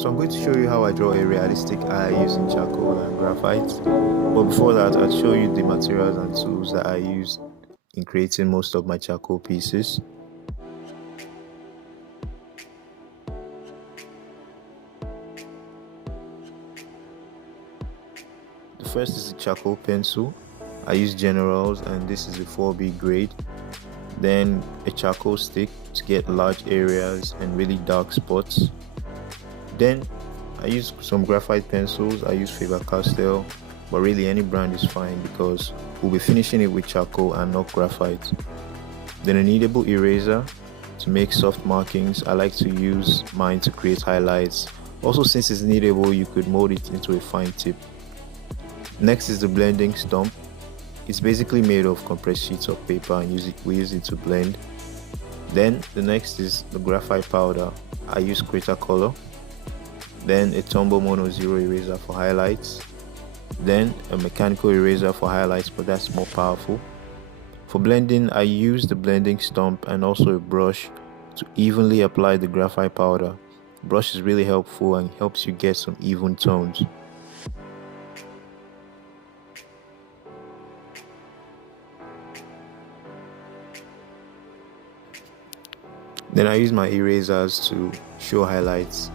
So I'm going to show you how I draw a realistic eye using charcoal and graphite. But before that, I'll show you the materials and tools that I use in creating most of my charcoal pieces. The first is the charcoal pencil. I use generals and this is a 4B grade. Then a charcoal stick to get large areas and really dark spots. Then I use some graphite pencils. I use Faber-Castell, but really any brand is fine because we'll be finishing it with charcoal and not graphite. Then a kneadable eraser to make soft markings. I like to use mine to create highlights. Also, since it's kneadable, you could mold it into a fine tip. Next is the blending stump. It's basically made of compressed sheets of paper and we use it to blend. Then the next is the graphite powder. I use Crater Color. Then a Tombow Mono Zero eraser for highlights. Then a mechanical eraser for highlights, but that's more powerful. For blending, I use the blending stump and also a brush to evenly apply the graphite powder. The brush is really helpful and helps you get some even tones. Then I use my erasers to show highlights.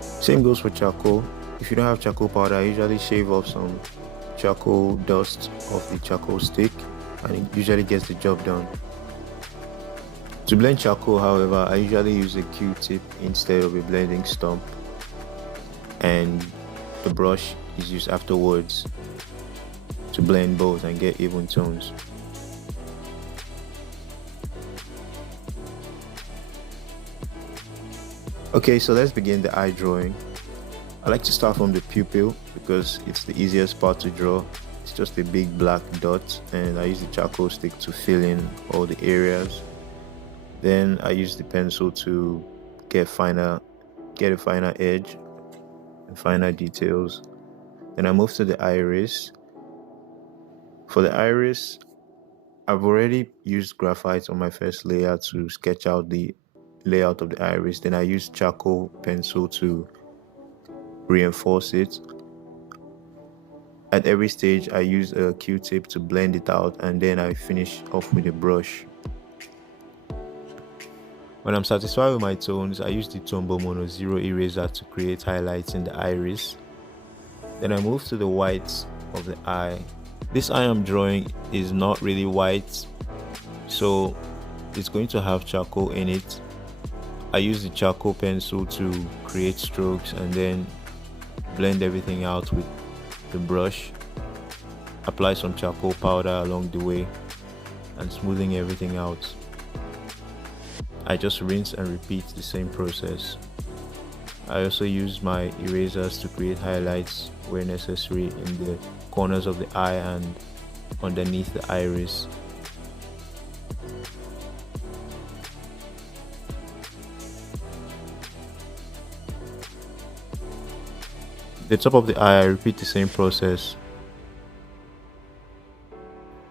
Same goes for charcoal. If you don't have charcoal powder, I usually shave off some charcoal dust off the charcoal stick and it usually gets the job done. To blend charcoal, however, I usually use a Q-tip instead of a blending stump, and the brush is used afterwards to blend both and get even tones. Okay, so let's begin the eye drawing. I like to start from the pupil because it's the easiest part to draw. It's just a big black dot and I use the charcoal stick to fill in all the areas. Then I use the pencil to get a finer edge and finer details. Then I move to the iris. For the iris, I've already used graphite on my first layer to sketch out the layout of the iris. Then I use charcoal pencil to reinforce it. At every stage, I use a Q-tip to blend it out and then I finish off with a brush. When I'm satisfied with my tones, I use the Tombow Mono Zero eraser to create highlights in the iris. Then I move to the whites of the eye. This eye I'm drawing is not really white, so it's going to have charcoal in it. I use the charcoal pencil to create strokes and then blend everything out with the brush. Apply some charcoal powder along the way and smoothing everything out. I just rinse and repeat the same process. I also use my erasers to create highlights where necessary in the corners of the eye and underneath the iris. The top of the eye, I repeat the same process.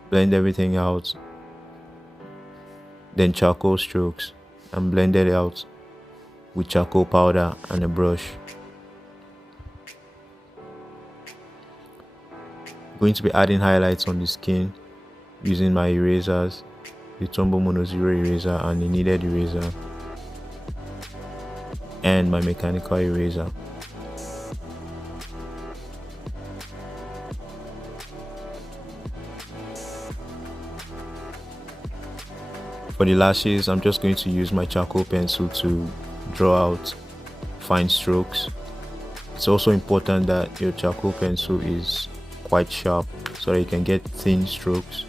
Blend everything out, then charcoal strokes and blend it out with charcoal powder and a brush. I'm going to be adding highlights on the skin using my erasers, the Tombow Mono Zero eraser and the kneaded eraser, and my mechanical eraser. For the lashes, I'm just going to use my charcoal pencil to draw out fine strokes. It's also important that your charcoal pencil is quite sharp so that you can get thin strokes.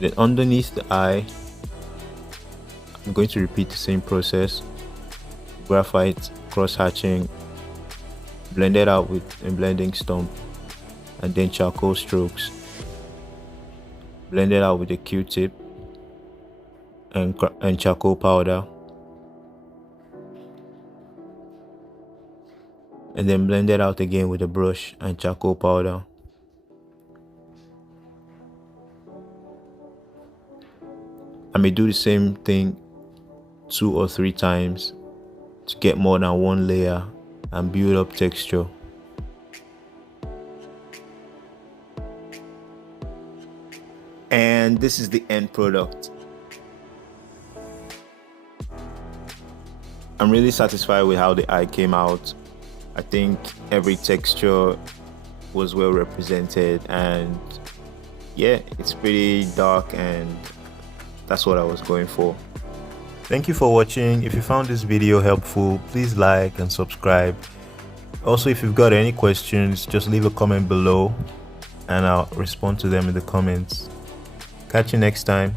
Then underneath the eye, I'm going to repeat the same process. Graphite cross-hatching, blend it out with a blending stump, and then charcoal strokes. Blend it out with a Q-tip and charcoal powder. And then blend it out again with a brush and charcoal powder. I may do the same thing 2 or 3 times to get more than one layer and build up texture. And this is the end product. I'm really satisfied with how the eye came out. I think every texture was well represented, and yeah, it's pretty dark, and that's what I was going for. Thank you for watching. If you found this video helpful, please like and subscribe. Also, if you've got any questions, just leave a comment below and I'll respond to them in the comments. Catch you next time.